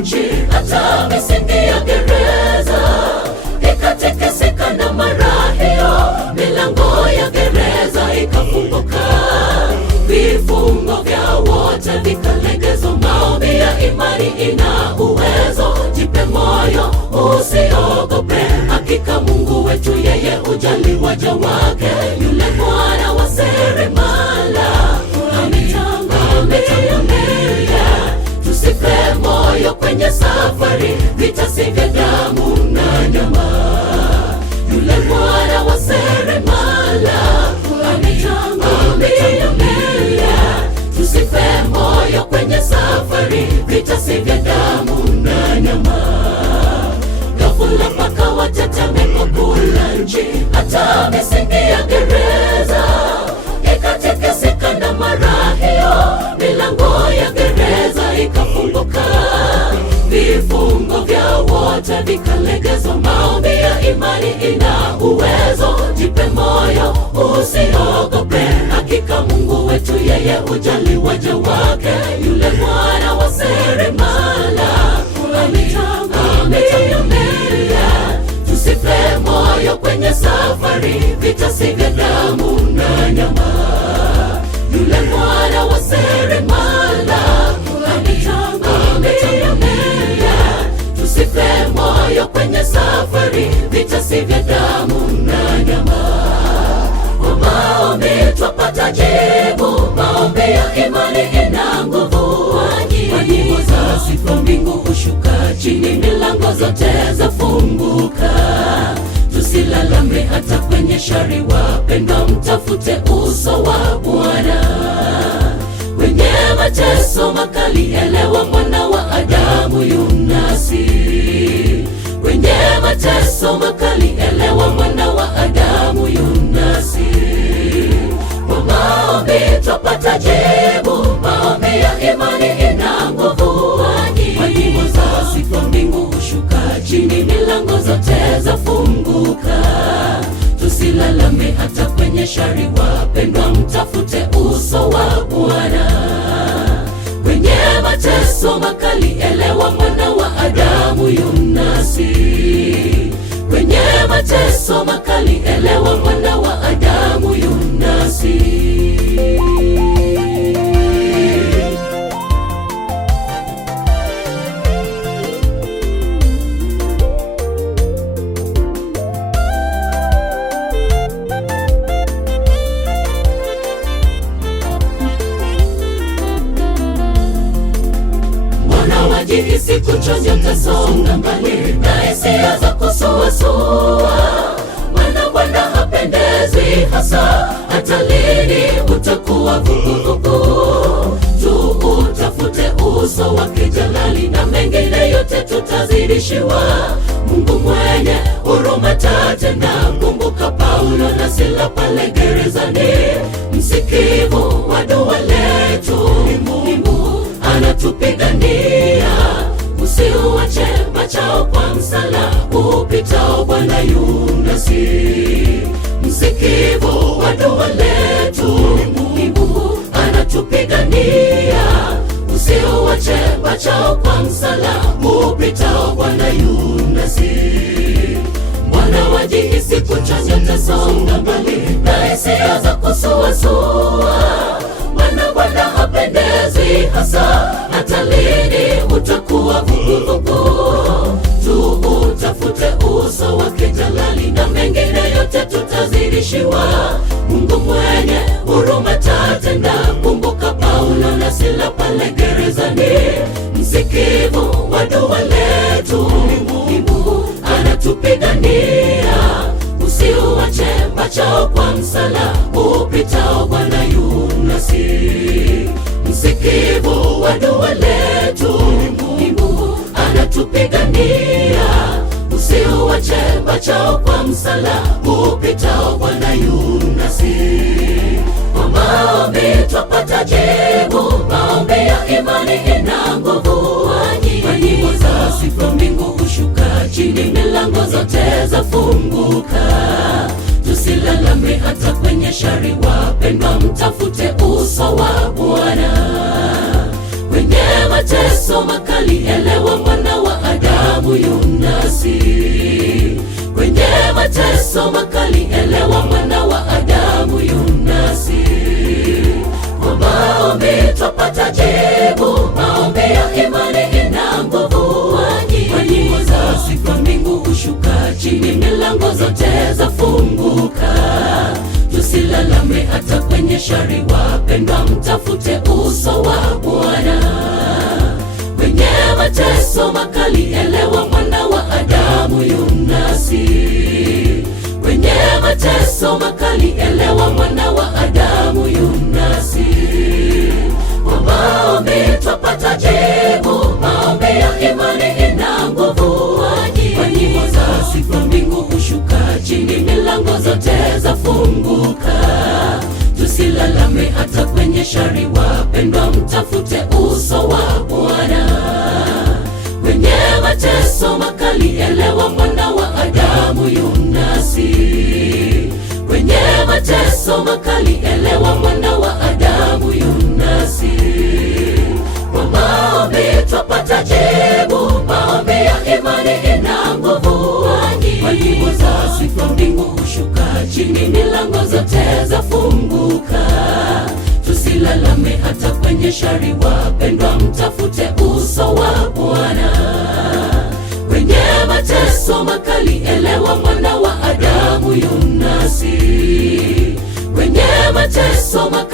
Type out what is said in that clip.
nchi, hata misingi ya gereza ikatikisika na mara hiyo, milango ya gereza ikafunguka, vifungo vya wote vikalegezwa. Maombi ya imani ina uwezo, jipe moyo usiogope, hakika Mungu wetu yeye hujali waja wake. Yule Bwana wa seremala ametangulia, tusife moyo kwenye safari, vita si vya damu na nyama. Yule Bwana wa seremala ametangulia, tusife moyo kwenye safari, vita si vya damu na nyama. Ghafula pakawa tetemeko kula nchi, hata misingi ya gereza ikatikisika na mara hiyo, milango ya gereza ikafunguka, vifungo vya wote vikalegezwa. Maombi ya imani ina uwezo, jipe moyo usiogope, hakika Mungu wetu yeye hujali waja wake. Yule Bwana wa seremala ametangulia, tusife moyo kwenye safari, vita si vya damu na nyama. Yule Bwana wa seremala ametangulia, tusife moyo kwenye safari, vita si vya damu na nyama. Kwa maombi twapata jibu, maombi ya imani ina nguvu. Kwa nyimbo za sifa mbingu hushuka chini, milango zote zafunguka. Tusilalame hata kwenye shari, wapendwa mtafute uso wa Bwana. Kwenye mateso makali elewa mwana wa Adamu yunasi. Kwenye mateso makali elewa mwana wa Adamu yunasi. Kwa maombi twapata jibu, maombi ya imani ina nguvu. Kwa nyimbo za sifa mbingu hushuka chini, milango zote zafunguka. Tusilalame hata kwenye shari, wapendwa mtafute uso wa Bwana. Kwenye mateso makali elewa mwana wa Adamu yunasi. Kwenye mateso makali elewa mwana wa Adamu yunasi. Jihisi kuchonya, utasonga mbali na hisia za kusuasua. Maana Bwana hapendezwi hasa, hata lini utakuwa vuguvugu? Utafute uso wake jalali, na mengine yote tutazidishiwa. Mungu mwenye huruma tatenda, kumbuka Paulo na Sila pale gerezani. Msikivu wa dua letu, Mungu anatupigania. Usiuache machao kwa msala upitao, Bwana yunasi. Msikivu wa dua letu, Mungu anatupigania. Usiuache machao kwa msala upitao, Bwana yunasi. Bwana wajihisi kuchonya, utasonga mbali na hisia za kusuasua. Maana Bwana hapendezwi hasa, hata lini utakuwa vuguvugu? Utafute uso wake jalali, na mengine yote tutazidishiwa. Mungu mwenye huruma tatenda, kumbuka Paulo na Sila pale gerezani. Msikivu wa dua letu, Mungu anatupigania. Usiuache machao kwa msala upitao, Bwana yunasi. Msikivu wa dua letu, Mungu anatupigania. Usiuache machao kwa msala upitao, Bwana yunasi. Kwa maombi twapata jibu, maombi ya imani ina nguvu. Kwa nyimbo za sifa mbingu hushuka chini, milango zote zafunguka. Tusilalame hata kwenye shari, wapendwa mtafute uso wa Bwana. Kwenye mateso mateso makali, elewa mwana wa Adamu yunasi. Kwenye mateso makali, elewa mwana wa Adamu yunasi. Kwa maombi twapata jibu, maombi ya imani ina nguvu. Kwa nyimbo za sifa mbingu hushuka chini, milango zote zafunguka. Tusilalame hata kwenye shari, wapendwa, mtafute uso wa Bwana. Kwenye mateso makali, elewa mwana wa Adamu yunasi. Kwenye mateso makali, elewa mwana wa Adamu yunasi. Kwa maombi twapata jibu, maombi ya imani ina nguvu. Kwa nyimbo za sifa mbingu hushuka chini, milango zote zafunguka. Tusilalame hata kwenye shari, wapendwa, mtafute uso wa Bwana. Kwenye mateso makali, elewa mwana wa Adamu yunasi. Kwenye mateso makali, elewa mwana wa Adamu yunasi. Kwa maombi twapata jibu, maombi ya imani ina nguvu. Kwa nyimbo za sifa mbingu hushuka chini, milango zote zafunguka. Tusilalame hata kwenye shari, wapendwa, mtafute uso wa Bwana. Kwenye mateso makali, elewa mwana wa Adamu yunasi. Kwenye mateso makali